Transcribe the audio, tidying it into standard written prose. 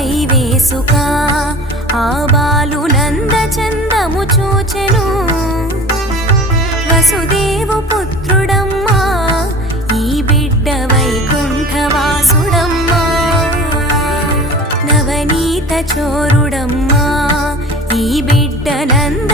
పై వేసుక ఆ బాలు నందచందము చూచెను. వసుదేవు పుత్రుడమ్మా ఈ బిడ్డ వైకుంఠవాసుడమ్మా. నవనీత చోరుడమ్మా ఈ బిడ్డ నంద